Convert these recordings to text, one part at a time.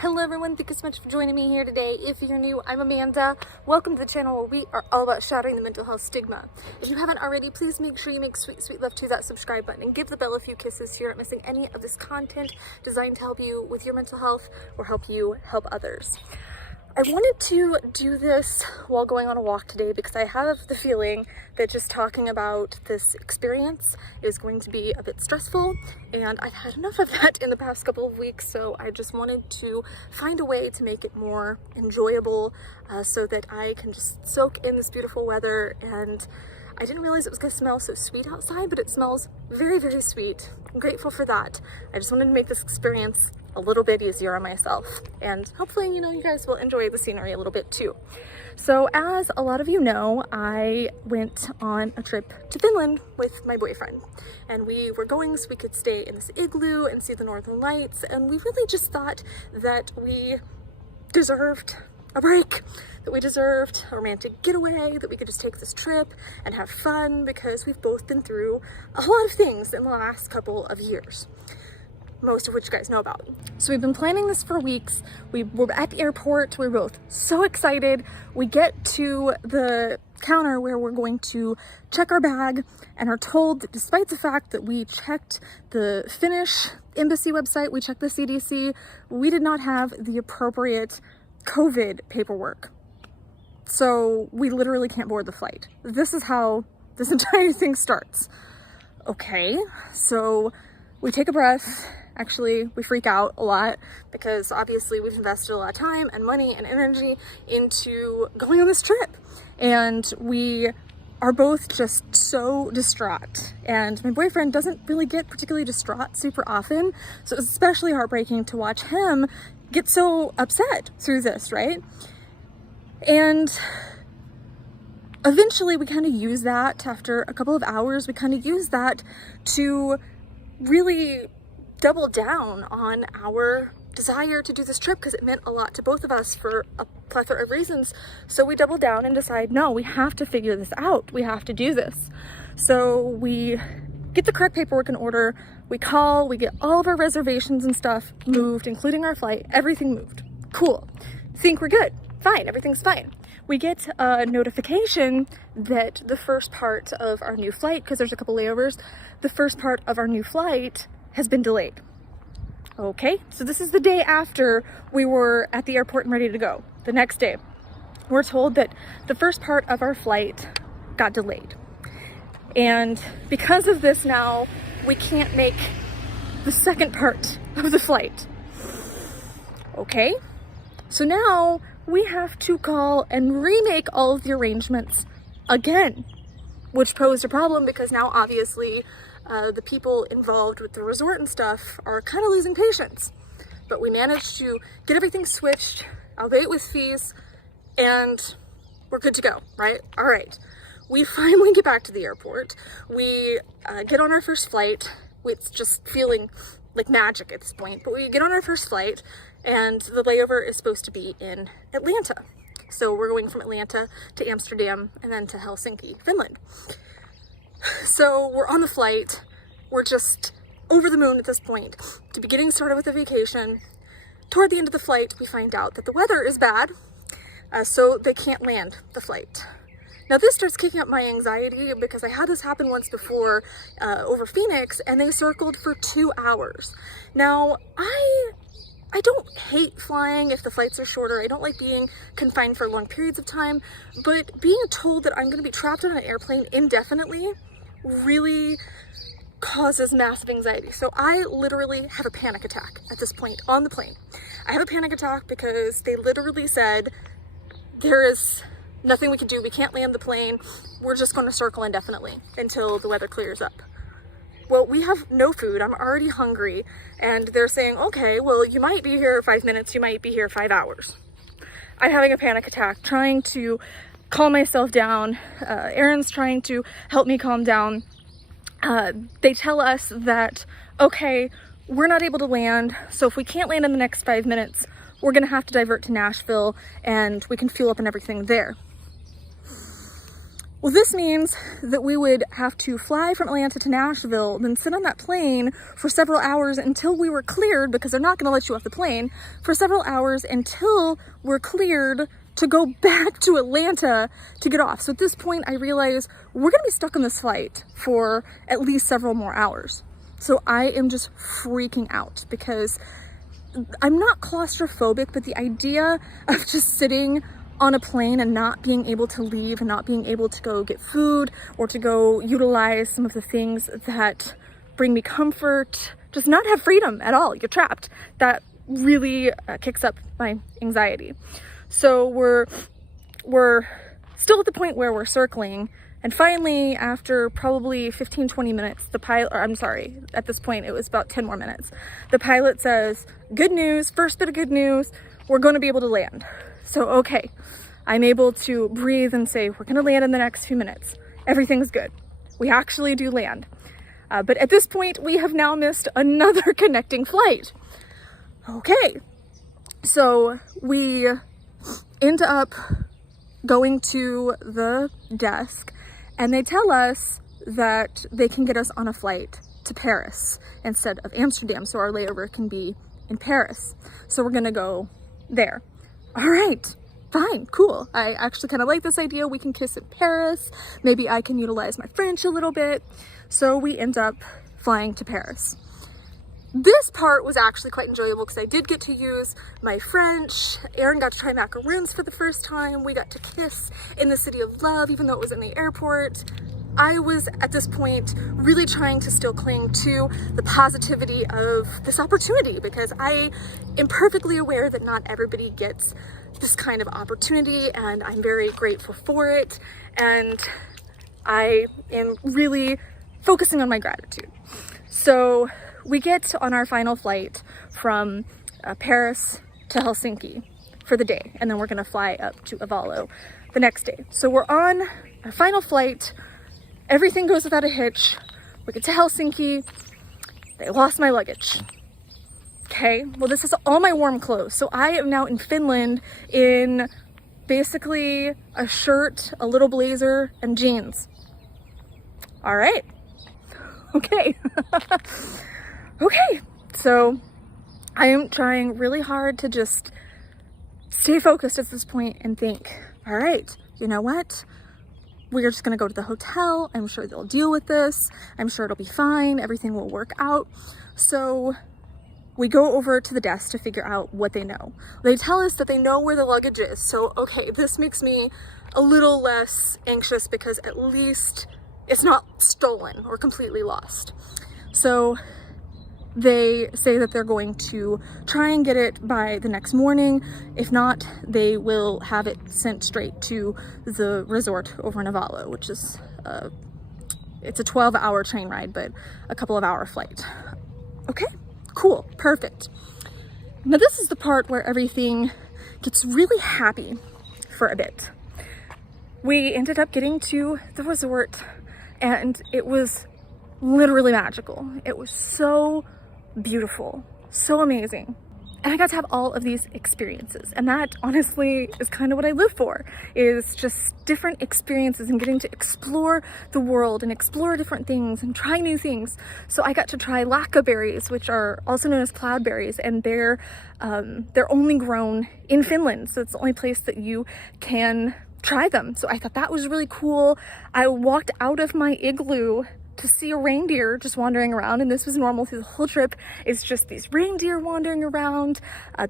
Hello everyone, thank you so much for joining me here today. If you're new, I'm Amanda. Welcome to the channel where we are all about shattering the mental health stigma. If you haven't already, please make sure you make sweet love to that subscribe button and give the bell a few kisses so you're not missing any of this content designed to help you with your mental health or help you help others. I wanted to do this while going on a walk today because I have the feeling that just talking about this experience is going to be a bit stressful, and I've had enough of that in the past couple of weeks, so I just wanted to find a way to make it more enjoyable so that I can just soak in this beautiful weather. And I didn't realize it was going to smell so sweet outside, but it smells very, very sweet. I'm grateful for that. I just wanted to make this experience a little bit easier on myself, and hopefully, you guys will enjoy the scenery a little bit too. So as a lot of you know, I went on a trip to Finland with my boyfriend, and we were going so we could stay in this igloo and see the northern lights, and we really just thought that we deserved a break, that we deserved a romantic getaway, that we could just take this trip and have fun because we've both been through a lot of things in the last couple of years, most of which you guys know about. So we've been planning this for weeks. We were at the airport. We were both so excited. We get to the counter where we're going to check our bag and are told that despite the fact that we checked the Finnish embassy website, we checked the CDC, we did not have the appropriate COVID paperwork. So we literally can't board the flight. This is how this entire thing starts. Okay, so we take a breath. Actually, we freak out a lot because obviously we've invested a lot of time and money and energy into going on this trip. And we are both just so distraught. And my boyfriend doesn't really get particularly distraught super often. So it was especially heartbreaking to watch him get so upset through this, right? And eventually we kind of use that, after a couple of hours, we kind of use that to really double down on our desire to do this trip because it meant a lot to both of us for a plethora of reasons. So we double down and decide, no, we have to figure this out. We have to do this. So we get the correct paperwork in order. We call, we get all of our reservations and stuff moved, including our flight, everything moved. Cool. Think we're good. Fine. Everything's fine. We get a notification that the first part of our new flight, because there's a couple layovers, the first part of our new flight has been delayed. Okay, so this is the day after we were at the airport and ready to go. The next day, we're told that the first part of our flight got delayed. And because of this now, we can't make the second part of the flight. Okay, so now we have to call and remake all of the arrangements again, which posed a problem because now obviously the people involved with the resort and stuff are kind of losing patience. But we managed to get everything switched, albeit with fees, and we're good to go, right? All right. We finally get back to the airport. We get on our first flight. It's just feeling like magic at this point, but we get on our first flight and the layover is supposed to be in Atlanta. So we're going from Atlanta to Amsterdam and then to Helsinki, Finland. So we're on the flight. We're just over the moon at this point to be getting started with the vacation. Toward the end of the flight, we find out that the weather is bad, so they can't land the flight. Now this starts kicking up my anxiety because I had this happen once before over Phoenix, and they circled for 2 hours. Now I don't hate flying if the flights are shorter. I don't like being confined for long periods of time, but being told that I'm going to be trapped on an airplane indefinitely really causes massive anxiety. So I literally have a panic attack at this point on the plane. I have a panic attack because they literally said, there is nothing we can do. We can't land the plane. We're just going to circle indefinitely until the weather clears up. Well, we have no food. I'm already hungry. And they're saying, okay, well, you might be here 5 minutes. You might be here 5 hours. I'm having a panic attack, trying to calm myself down. Aaron's trying to help me calm down. They tell us that, okay, we're not able to land. So if we can't land in the next 5 minutes, we're going to have to divert to Nashville and we can fuel up and everything there. Well, this means that we would have to fly from Atlanta to Nashville, then sit on that plane for several hours until we were cleared, because they're not going to let you off the plane, for several hours until we're cleared to go back to Atlanta to get off. So at this point, I realize we're going to be stuck on this flight for at least several more hours. So I am just freaking out because I'm not claustrophobic, but the idea of just sitting on a plane and not being able to leave and not being able to go get food or to go utilize some of the things that bring me comfort, just not have freedom at all. You're trapped. That really kicks up my anxiety. So we're still at the point where we're circling, and finally, after probably 15-20 minutes, the pilot, or I'm sorry, at this point it was about 10 more minutes, the pilot says, good news, first bit of good news, we're going to be able to land. So, okay, I'm able to breathe and say, we're going to land in the next few minutes. Everything's good. We actually do land. But at this point, we have now missed another connecting flight. Okay, so we end up going to the desk, and they tell us that they can get us on a flight to Paris instead of Amsterdam, so our layover can be in Paris. So we're going to go there. All right, fine, cool. I actually kind of like this idea. We can kiss in Paris. Maybe I can utilize my French a little bit. So we end up flying to Paris. This part was actually quite enjoyable because I did get to use my French. Aaron got to try macaroons for the first time. We got to kiss in the city of love, even though it was in the airport. I was at this point really trying to still cling to the positivity of this opportunity, because I am perfectly aware that not everybody gets this kind of opportunity, and I'm very grateful for it. And I am really focusing on my gratitude. So we get on our final flight from Paris to Helsinki for the day, and then we're gonna fly up to Avalo the next day. So we're on our final flight. Everything goes without a hitch. We get to Helsinki. They lost my luggage. Okay, well, this is all my warm clothes. So I am now in Finland in basically a shirt, a little blazer, and jeans. All right. Okay. Okay, so I am trying really hard to just stay focused at this point and think, all right, you know what? We're just gonna go to the hotel. I'm sure they'll deal with this. I'm sure it'll be fine. Everything will work out. So we go over to the desk to figure out what they know. They tell us that they know where the luggage is. So, okay, this makes me a little less anxious because at least it's not stolen or completely lost. So they say that they're going to try and get it by the next morning. If not, they will have it sent straight to the resort over in Avalo, which is, it's a 12-hour train ride, but a couple of hour flight. Okay, cool, perfect. Now this is the part where everything gets really happy for a bit. We ended up getting to the resort, and it was literally magical. It was so beautiful, so amazing. And I got to have all of these experiences, and that honestly is kind of what I live for, is just different experiences and getting to explore the world and explore different things and try new things. So I got to try lacca berries, which are also known as cloudberries, and they're only grown in Finland, so it's the only place that you can try them. So I thought that was really cool. I walked out of my igloo to see a reindeer just wandering around, and this was normal through the whole trip. It's just these reindeer wandering around.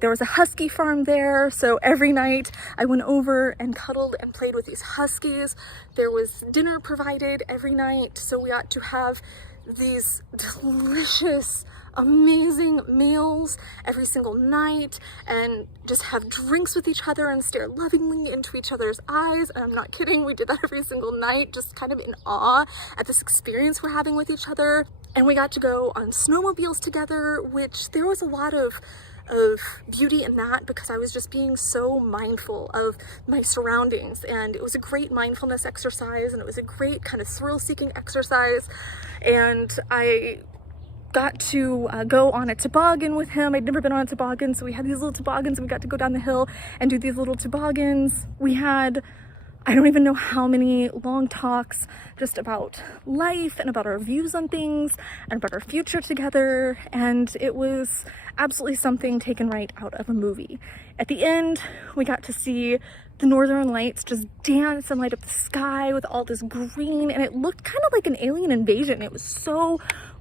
There was a husky farm there, so every night I went over and cuddled and played with these huskies. There was dinner provided every night, so we got to have these delicious, amazing meals every single night and just have drinks with each other and stare lovingly into each other's eyes. And I'm not kidding, we did that every single night, just kind of in awe at this experience we're having with each other. And we got to go on snowmobiles together, which there was a lot of beauty in that because I was just being so mindful of my surroundings, and it was a great mindfulness exercise, and it was a great kind of thrill-seeking exercise. And I got to go on a toboggan with him. I'd never been on a toboggan, so we had these little toboggans and we got to go down the hill and do these little toboggans. We had I don't even know how many long talks just about life and about our views on things and about our future together. And it was absolutely something taken right out of a movie. At the end, we got to see the northern lights just dance and light up the sky with all this green, and it looked kind of like an alien invasion. It was so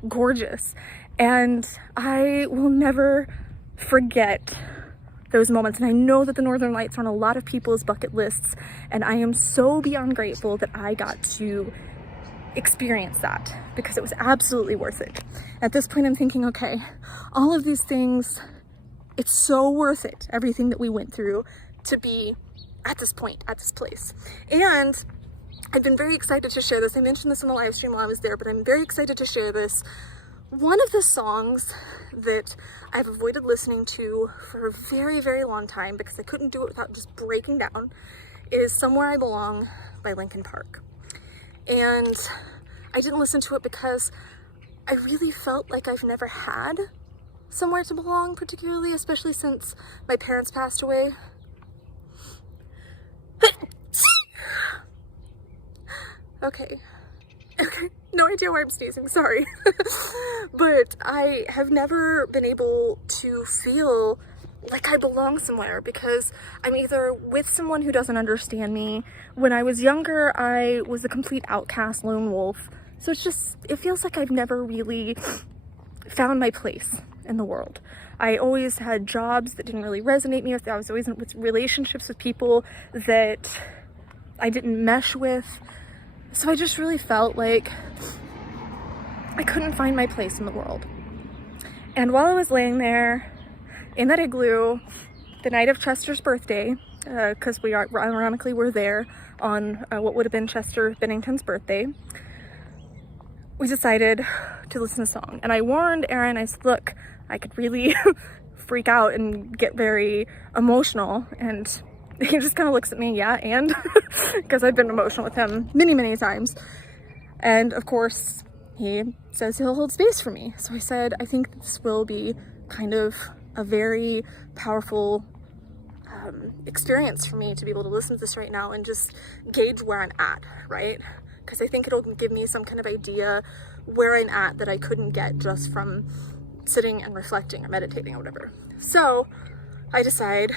gorgeous. And I will never forget those moments. And I know that the northern lights are on a lot of people's bucket lists, and I am so beyond grateful that I got to experience that, because it was absolutely worth it. At this point, I'm thinking, okay, all of these things, it's so worth it, everything that we went through to be at this point, at this place. And I've been very excited to share this. I mentioned this in the live stream while I was there, but I'm very excited to share this. One of the songs that I've avoided listening to for a very, very long time, because I couldn't do it without just breaking down, is Somewhere I Belong by Linkin Park. And I didn't listen to it because I really felt like I've never had somewhere to belong, particularly, especially since my parents passed away. Okay, no idea why I'm sneezing, sorry. But I have never been able to feel like I belong somewhere, because I'm either with someone who doesn't understand me. When I was younger, I was a complete outcast lone wolf. So it feels like I've never really found my place in the world. I always had jobs that didn't really resonate me with. I was always in with relationships with people that I didn't mesh with. So I just really felt like I couldn't find my place in the world. And while I was laying there in that igloo the night of Chester's birthday, because we ironically were there on what would have been Chester Bennington's birthday, we decided to listen to a song. And I warned Aaron, I said, look, I could really freak out and get very emotional. And he just kind of looks at me, yeah, and because I've been emotional with him many, many times. And of course, he says he'll hold space for me. So I said, I think this will be kind of a very powerful experience for me to be able to listen to this right now and just gauge where I'm at, right? Because I think it'll give me some kind of idea where I'm at that I couldn't get just from sitting and reflecting or meditating or whatever. So we decide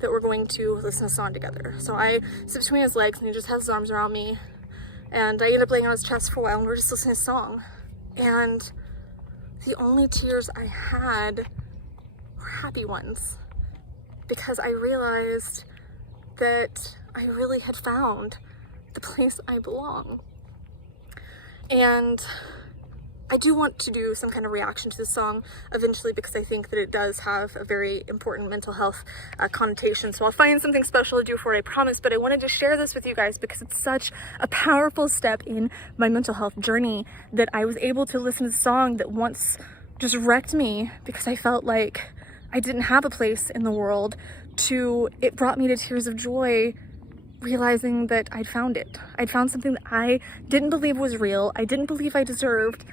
that we're going to listen to a song together. So I sit between his legs and he just has his arms around me, and I end up laying on his chest for a while and we're just listening to a song. And the only tears I had were happy ones, because I realized that I really had found the place I belong. And I do want to do some kind of reaction to this song eventually, because I think that it does have a very important mental health connotation. So I'll find something special to do for it, I promise. But I wanted to share this with you guys because it's such a powerful step in my mental health journey, that I was able to listen to a song that once just wrecked me because I felt like I didn't have a place in the world, to it brought me to tears of joy, realizing that I'd found it. I'd found something that I didn't believe was real. I didn't believe I deserved.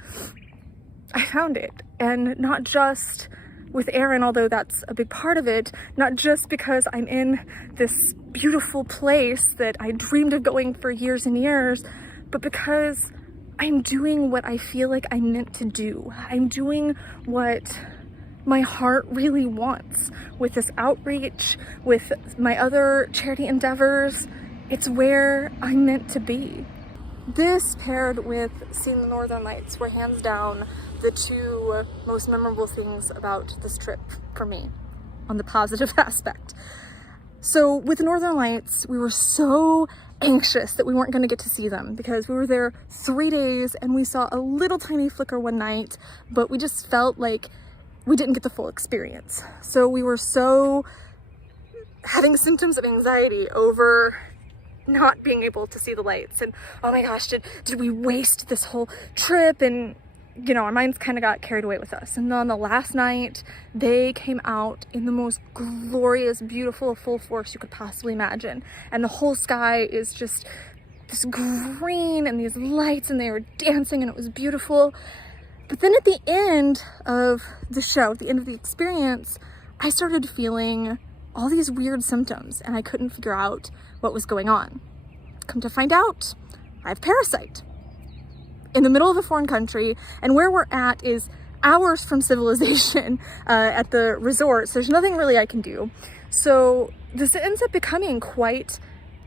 I found it. And not just with Aaron, although that's a big part of it, not just because I'm in this beautiful place that I dreamed of going for years and years, but because I'm doing what I feel like I'm meant to do. I'm doing what my heart really wants with this outreach, with my other charity endeavors. It's where I'm meant to be. This paired with seeing the Northern Lights were hands down the two most memorable things about this trip for me on the positive aspect. So with the Northern Lights, we were so anxious that we weren't going to get to see them, because we were there 3 days and we saw a little tiny flicker one night, but we just felt like we didn't get the full experience. So we were so having symptoms of anxiety over not being able to see the lights, and oh my gosh, did we waste this whole trip? And you know, our minds kind of got carried away with us. And then on the last night, they came out in the most glorious, beautiful, full force you could possibly imagine. And the whole sky is just this green and these lights, and they were dancing and it was beautiful. But then at the end of the show, at the end of the experience, I started feeling all these weird symptoms and I couldn't figure out what was going on. Come to find out, I have parasite in the middle of a foreign country, and where we're at is hours from civilization at the resort, so there's nothing really I can do. So this ends up becoming quite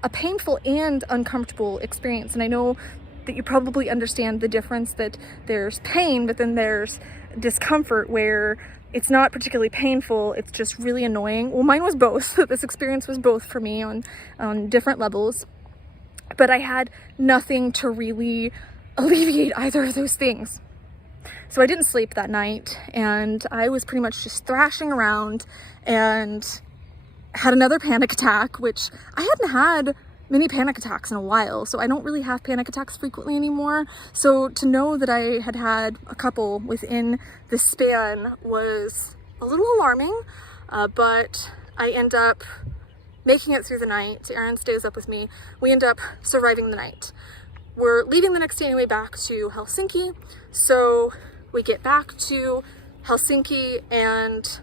a painful and uncomfortable experience, and I know that you probably understand the difference, that there's pain, but then there's discomfort where it's not particularly painful, it's just really annoying. Well, mine was both. This experience was both for me on different levels, but I had nothing to really alleviate either of those things. So I didn't sleep that night, and I was pretty much just thrashing around and had another panic attack, which I hadn't had many panic attacks in a while, so I don't really have panic attacks frequently anymore. So to know that I had had a couple within this span was a little alarming, but I end up making it through the night. Erin stays up with me. We end up surviving the night. We're leaving the next day anyway back to Helsinki, so we get back to Helsinki and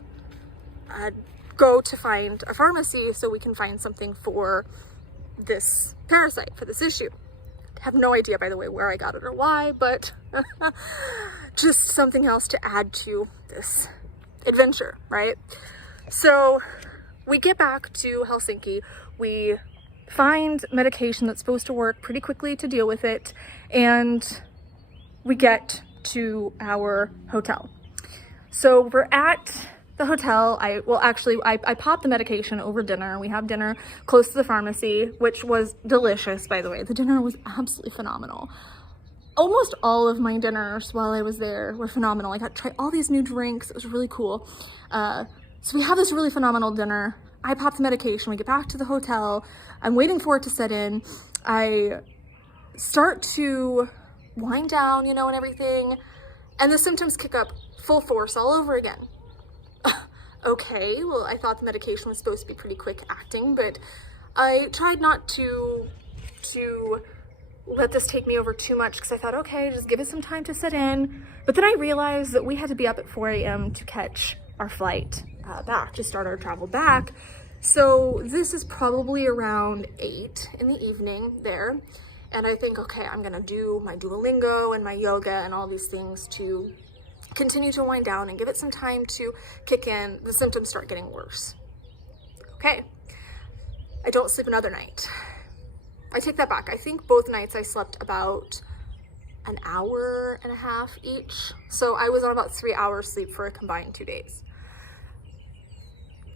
go to find a pharmacy so we can find something for this parasite, for this issue. I have no idea, by the way, where I got it or why, but just something else to add to this adventure, right? So we get back to Helsinki, we find medication that's supposed to work pretty quickly to deal with it, and we get to our hotel. So we're at the hotel. I popped the medication over dinner. We have dinner close to the pharmacy, which was delicious, by the way. The dinner was absolutely phenomenal. Almost all of my dinners while I was there were phenomenal. I got to try all these new drinks. It was really cool. So we have this really phenomenal dinner. I pop the medication. We get back to the hotel. I'm waiting for it to set in. I start to wind down, and everything, and the symptoms kick up full force all over again. Okay, well, I thought the medication was supposed to be pretty quick acting, but I tried not to let this take me over too much, because I thought, okay, just give it some time to set in. But then I realized that we had to be up at 4 a.m. to catch our flight back, to start our travel back. So this is probably around 8 in the evening there. And I think, okay, I'm gonna do my Duolingo and my yoga and all these things to continue to wind down and give it some time to kick in. The symptoms start getting worse. Okay, I don't sleep another night. I take that back. I think both nights I slept about an hour and a half each. So I was on about 3 hours sleep for a combined 2 days.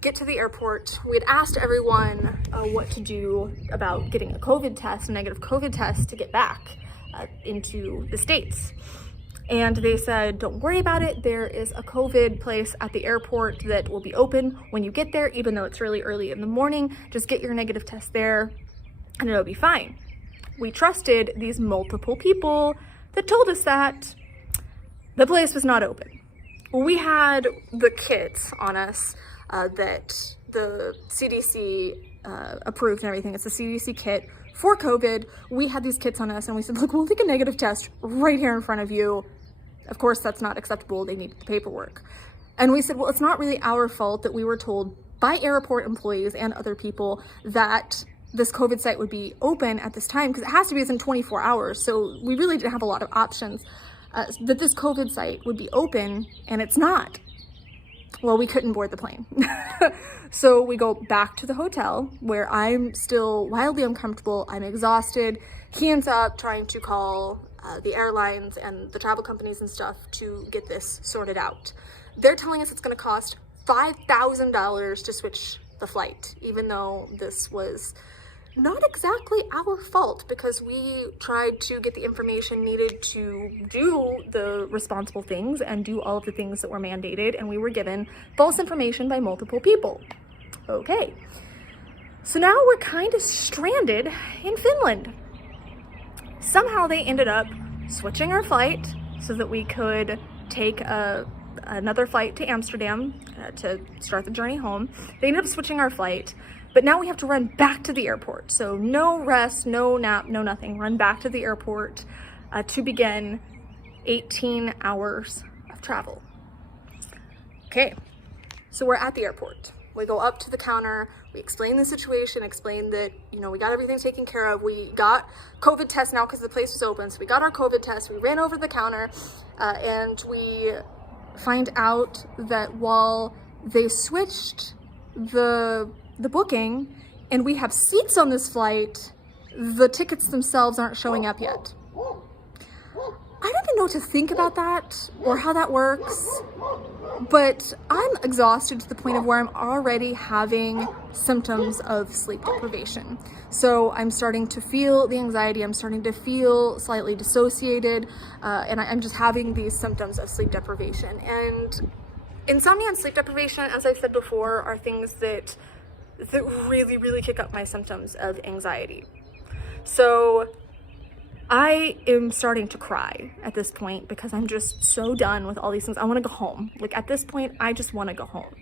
Get to the airport. We had asked everyone what to do about getting a COVID test, a negative COVID test, to get back into the States. And they said, don't worry about it. There is a COVID place at the airport that will be open when you get there, even though it's really early in the morning. Just get your negative test there and it'll be fine. We trusted these multiple people that told us that the place was not open. We had the kits on us that the CDC approved and everything. It's a CDC kit for COVID. We had these kits on us and we said, look, we'll take a negative test right here in front of you. Of course, that's not acceptable. They need the paperwork. And we said, well, it's not really our fault that we were told by airport employees and other people that this COVID site would be open at this time, because it has to be within 24 hours. So we really didn't have a lot of options that this COVID site would be open, and it's not. Well, we couldn't board the plane. So we go back to the hotel where I'm still wildly uncomfortable. I'm exhausted. He ends up trying to call the airlines and the travel companies and stuff to get this sorted out. They're telling us it's going to cost $5,000 to switch the flight, even though this was not exactly our fault, because we tried to get the information needed to do the responsible things and do all of the things that were mandated, and we were given false information by multiple people. Okay, so now we're kind of stranded in Finland. Somehow they ended up switching our flight so that we could take another flight to Amsterdam to start the journey home. They ended up switching our flight, but now we have to run back to the airport. So no rest, no nap, no nothing. Run back to the airport to begin 18 hours of travel. Okay, so we're at the airport. We go up to the counter, we explain the situation, explain that, you know, we got everything taken care of. We got COVID tests now because the place was open. So we got our COVID test, we ran over the counter, and we find out that while they switched the booking and we have seats on this flight, the tickets themselves aren't showing up yet. I don't even know what to think about that or how that works, but I'm exhausted to the point of where I'm already having symptoms of sleep deprivation. So I'm starting to feel the anxiety, I'm starting to feel slightly dissociated, and I'm just having these symptoms of sleep deprivation. And insomnia and sleep deprivation, as I said before, are things that really, really kick up my symptoms of anxiety. So I am starting to cry at this point because I'm just so done with all these things. I want to go home. Like, at this point, I just want to go home.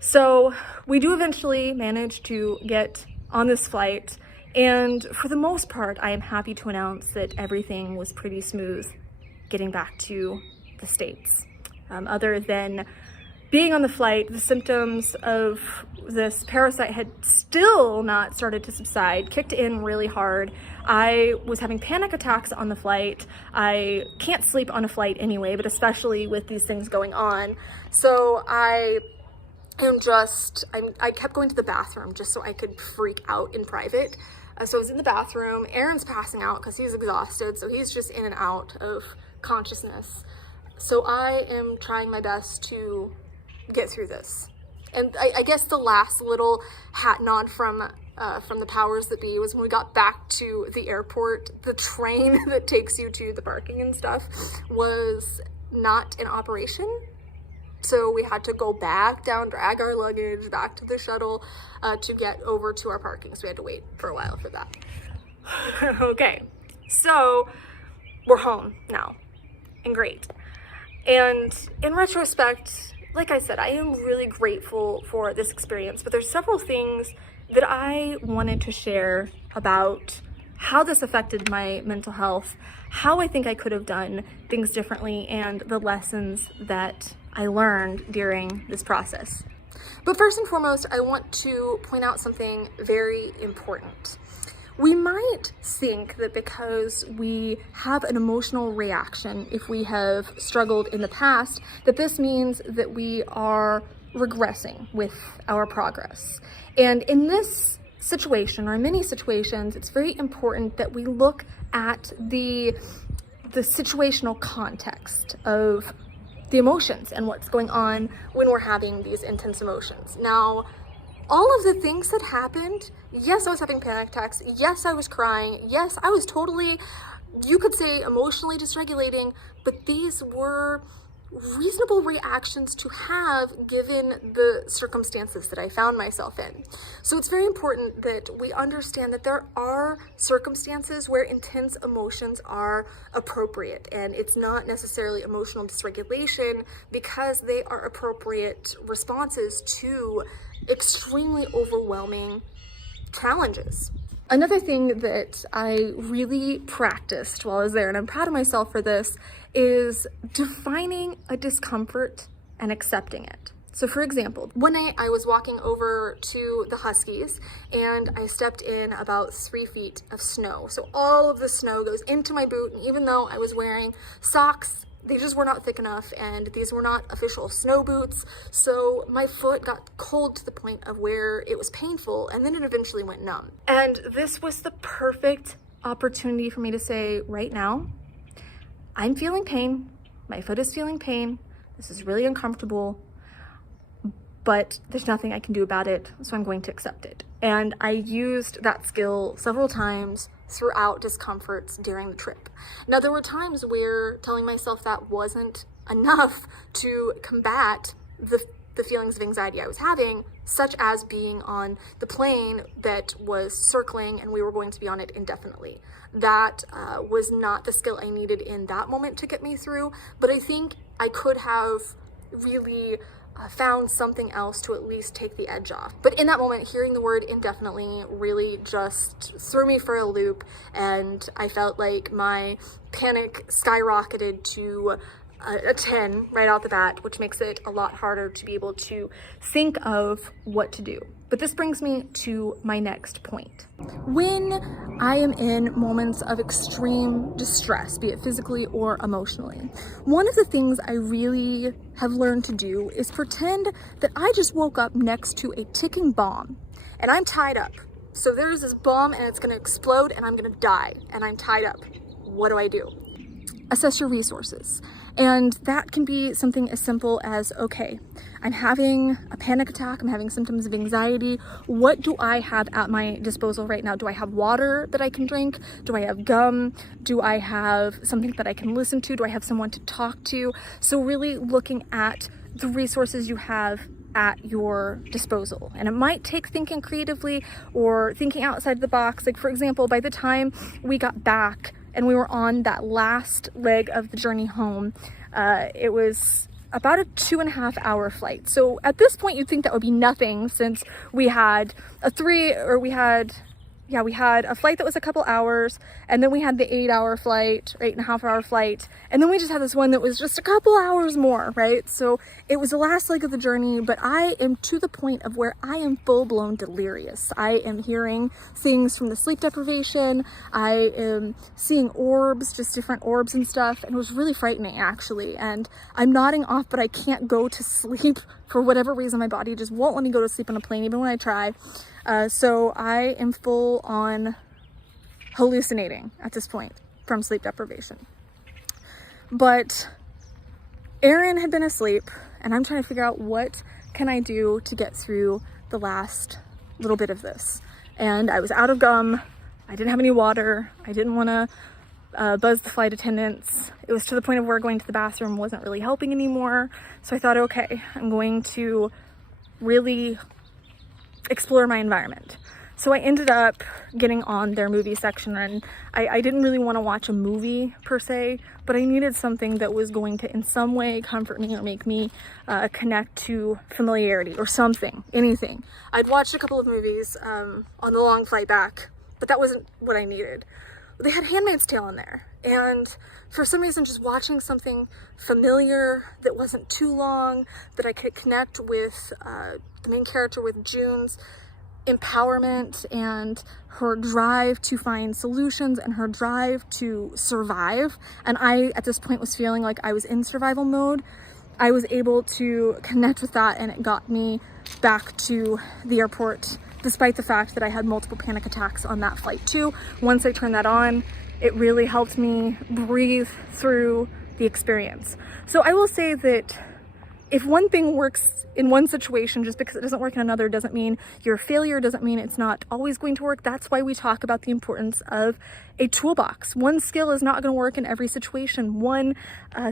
So we do eventually manage to get on this flight, and for the most part, I am happy to announce that everything was pretty smooth getting back to the States. Other than being on the flight, the symptoms of this parasite had still not started to subside, kicked in really hard. I was having panic attacks on the flight. I can't sleep on a flight anyway, but especially with these things going on. So I kept going to the bathroom just so I could freak out in private. So I was in the bathroom. Aaron's passing out because he's exhausted, so he's just in and out of consciousness. So I am trying my best to get through this. And I guess the last little hat nod from the powers that be was when we got back to the airport. The train that takes you to the parking and stuff was not in operation. So we had to go back down, drag our luggage back to the shuttle to get over to our parking. So we had to wait for a while for that. Okay, so we're home now, and great. And in retrospect, like I said, I am really grateful for this experience, but there's several things that I wanted to share about how this affected my mental health, how I think I could have done things differently, and the lessons that I learned during this process. But first and foremost, I want to point out something very important. We might think that because we have an emotional reaction, if we have struggled in the past, that this means that we are regressing with our progress. And in this situation, or in many situations, it's very important that we look at the situational context of the emotions and what's going on when we're having these intense emotions. Now, all of the things that happened, yes, I was having panic attacks, yes, I was crying, yes, I was totally, you could say, emotionally dysregulating, but these were reasonable reactions to have given the circumstances that I found myself in. So it's very important that we understand that there are circumstances where intense emotions are appropriate, and it's not necessarily emotional dysregulation because they are appropriate responses to extremely overwhelming challenges. Another thing that I really practiced while I was there, and I'm proud of myself for this, is defining a discomfort and accepting it. So for example, one night I was walking over to the Huskies and I stepped in about 3 feet of snow. So all of the snow goes into my boot, and even though I was wearing socks, they just were not thick enough, and these were not official snow boots, so my foot got cold to the point of where it was painful, and then it eventually went numb. And this was the perfect opportunity for me to say, right now, I'm feeling pain, my foot is feeling pain, this is really uncomfortable, but there's nothing I can do about it, so I'm going to accept it. And I used that skill several times throughout discomforts during the trip. Now, there were times where telling myself that wasn't enough to combat the feelings of anxiety I was having, such as being on the plane that was circling and we were going to be on it indefinitely. That was not the skill I needed in that moment to get me through, but I think I could have really found something else to at least take the edge off. But in that moment, hearing the word indefinitely really just threw me for a loop, and I felt like my panic skyrocketed to a 10 right out the bat, which makes it a lot harder to be able to think of what to do. But this brings me to my next point. When I am in moments of extreme distress, be it physically or emotionally, one of the things I really have learned to do is pretend that I just woke up next to a ticking bomb and I'm tied up. So there's this bomb and it's gonna explode and I'm gonna die and I'm tied up. What do I do? Assess your resources. And that can be something as simple as, okay, I'm having a panic attack, I'm having symptoms of anxiety. What do I have at my disposal right now? Do I have water that I can drink? Do I have gum? Do I have something that I can listen to? Do I have someone to talk to? So really looking at the resources you have at your disposal. And it might take thinking creatively or thinking outside the box. Like, for example, by the time we got back and we were on that last leg of the journey home, it was about a 2.5 hour flight. So at this point, you'd think that would be nothing, since we had a flight that was a couple hours, and then we had the 8-hour flight, or 8.5 hour flight, and then we just had this one that was just a couple hours more, right? So it was the last leg of the journey, but I am to the point of where I am full-blown delirious. I am hearing things from the sleep deprivation. I am seeing orbs, just different orbs and stuff, and it was really frightening, actually. And I'm nodding off, but I can't go to sleep for whatever reason. My body just won't let me go to sleep on a plane, even when I try. So I am full on hallucinating at this point from sleep deprivation. But Aaron had been asleep, and I'm trying to figure out what can I do to get through the last little bit of this. And I was out of gum. I didn't have any water. I didn't want to buzz the flight attendants. It was to the point of where going to the bathroom wasn't really helping anymore. So I thought, okay, I'm going to really explore my environment. So I ended up getting on their movie section, and I didn't really want to watch a movie per se, but I needed something that was going to in some way comfort me or make me connect to familiarity or something, anything. I'd watched a couple of movies on the long flight back, but that wasn't what I needed. They had Handmaid's Tale in there, and for some reason just watching something familiar that wasn't too long, that I could connect with the main character, with June's empowerment and her drive to find solutions and her drive to survive. And I, at this point, was feeling like I was in survival mode. I was able to connect with that, and it got me back to the airport, despite the fact that I had multiple panic attacks on that flight too. Once I turned that on, it really helped me breathe through the experience. So I will say that if one thing works in one situation, just because it doesn't work in another doesn't mean you're a failure, doesn't mean it's not always going to work. That's why we talk about the importance of a toolbox. One skill is not going to work in every situation. One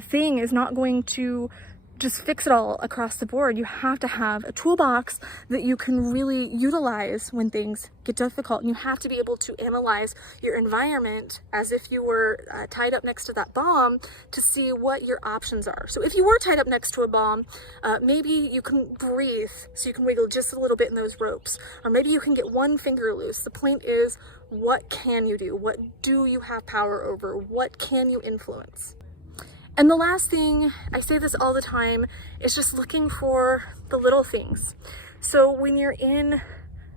thing is not going to just fix it all across the board. You have to have a toolbox that you can really utilize when things get difficult. And you have to be able to analyze your environment as if you were tied up next to that bomb to see what your options are. So if you were tied up next to a bomb, maybe you can breathe so you can wiggle just a little bit in those ropes. Or maybe you can get one finger loose. The point is, what can you do? What do you have power over? What can you influence? And the last thing, I say this all the time, is just looking for the little things. So when you're in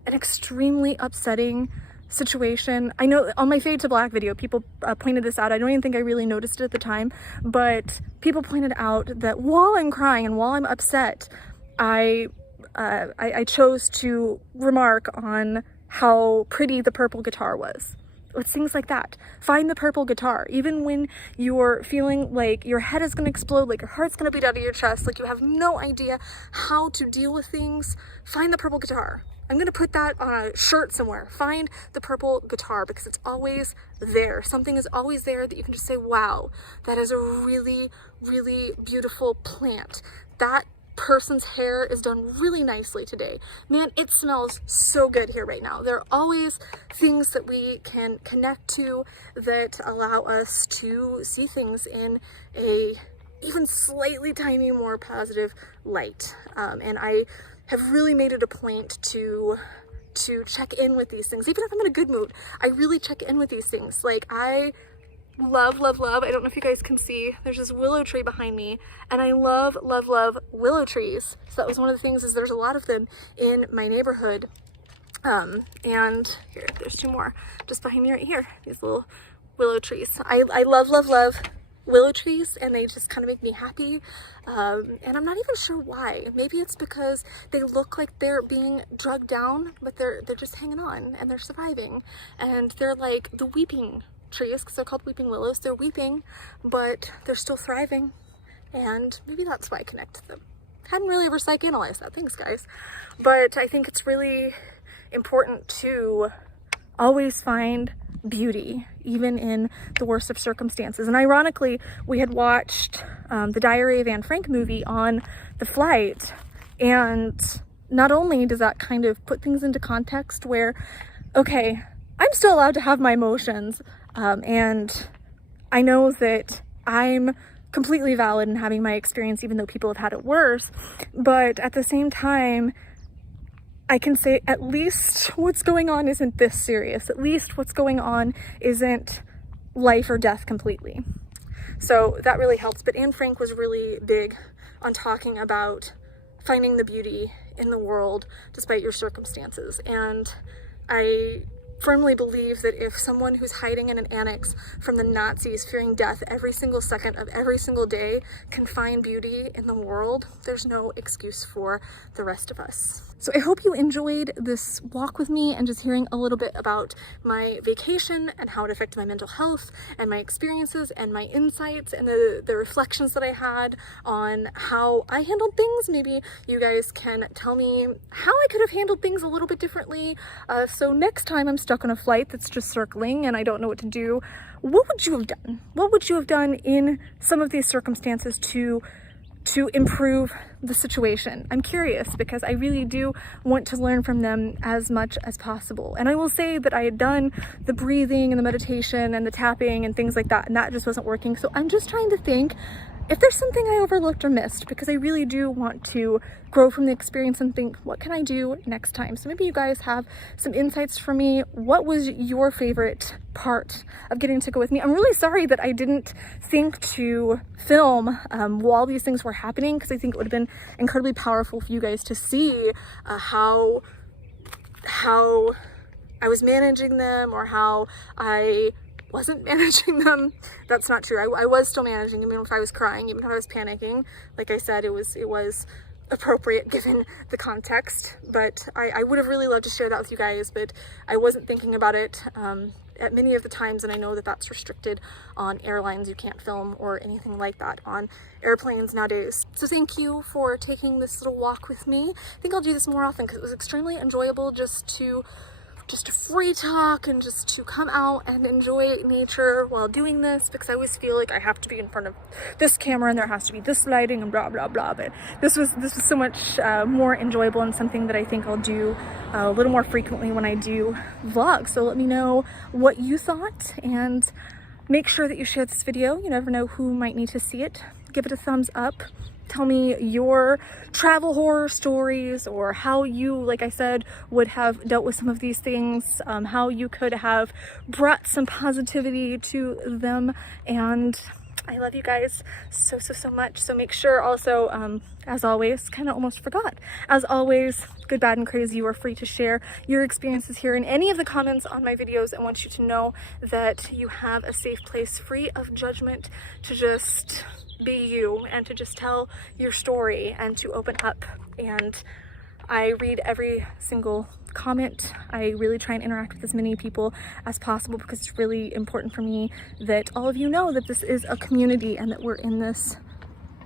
an extremely upsetting situation, I know on my Fade to Black video, people pointed this out. I don't even think I really noticed it at the time, but people pointed out that while I'm crying and while I'm upset, I chose to remark on how pretty the purple guitar was. It's things like that. Find the purple guitar. Even when you're feeling like your head is going to explode, like your heart's going to beat out of your chest, like you have no idea how to deal with things, find the purple guitar. I'm going to put that on a shirt somewhere. Find the purple guitar, because it's always there. Something is always there that you can just say, wow, that is a really, really beautiful plant. That person's hair is done really nicely today. Man, it smells so good here right now. There are always things that we can connect to that allow us to see things in a even slightly tiny more positive light. And I have really made it a point to check in with these things. Even if I'm in a good mood, I really check in with these things. Like, I love, love, love. I don't know if you guys can see, there's this willow tree behind me, and I love, love, love willow trees. So that was one of the things, is there's a lot of them in my neighborhood. And here, there's two more just behind me right here, these little willow trees. I love, love, love willow trees, and they just kind of make me happy. And I'm not even sure why. Maybe it's because they look like they're being drugged down, but they're just hanging on and they're surviving. And they're like the weeping trees, because they're called weeping willows. They're weeping, but they're still thriving. And maybe that's why I connect to them. Hadn't really ever psychoanalyzed that. Thanks, guys. But I think it's really important to always find beauty, even in the worst of circumstances. And ironically, we had watched the Diary of Anne Frank movie on the flight, and not only does that kind of put things into context where, okay, I'm still allowed to have my emotions, and I know that I'm completely valid in having my experience even though people have had it worse, but at the same time, I can say at least what's going on isn't this serious. At least what's going on isn't life or death completely. So that really helps. But Anne Frank was really big on talking about finding the beauty in the world despite your circumstances. And I firmly believe that if someone who's hiding in an annex from the Nazis, fearing death every single second of every single day, can find beauty in the world, there's no excuse for the rest of us. So I hope you enjoyed this walk with me and just hearing a little bit about my vacation and how it affected my mental health and my experiences and my insights and the reflections that I had on how I handled things. Maybe you guys can tell me how I could have handled things a little bit differently. So next time I'm stuck on a flight that's just circling and I don't know what to do, what would you have done? What would you have done in some of these circumstances to improve the situation? I'm curious because I really do want to learn from them as much as possible. And I will say that I had done the breathing and the meditation and the tapping and things like that, and that just wasn't working. So I'm just trying to think if there's something I overlooked or missed, because I really do want to grow from the experience and think, what can I do next time? So maybe you guys have some insights for me. What was your favorite part of getting to go with me? I'm really sorry that I didn't think to film while these things were happening, because I think it would have been incredibly powerful for you guys to see how I was managing them, or how I wasn't managing them. That's not true. I was still managing, even if I was crying, even if I was panicking. Like I said, it was appropriate given the context, but I would have really loved to share that with you guys, but I wasn't thinking about it at many of the times, and I know that that's restricted on airlines. You can't film or anything like that on airplanes nowadays. So thank you for taking this little walk with me. I think I'll do this more often because it was extremely enjoyable just to free talk and just to come out and enjoy nature while doing this, because I always feel like I have to be in front of this camera and there has to be this lighting and blah blah blah. But this was so much more enjoyable, and something that I think I'll do a little more frequently when I do vlogs. So let me know what you thought, and make sure that you share this video. You never know who might need to see it. Give it a thumbs up. Tell me your travel horror stories, or how you, like I said, would have dealt with some of these things, how you could have brought some positivity to them. And I love you guys so much. So make sure also, as always, kind of almost forgot, as always, good, bad, and crazy, you are free to share your experiences here in any of the comments on my videos. I want you to know that you have a safe place, free of judgment, to just be you and to just tell your story and to open up. And I read every single comment. I really try and interact with as many people as possible, because it's really important for me that all of you know that this is a community and that we're in this.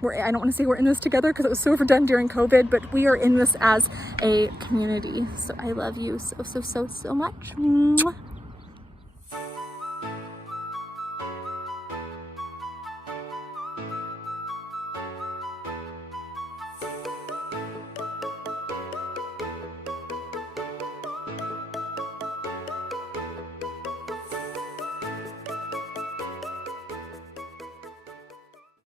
I don't want to say we're in this together because it was so overdone during COVID, but we are in this as a community. So I love you so much. Mwah.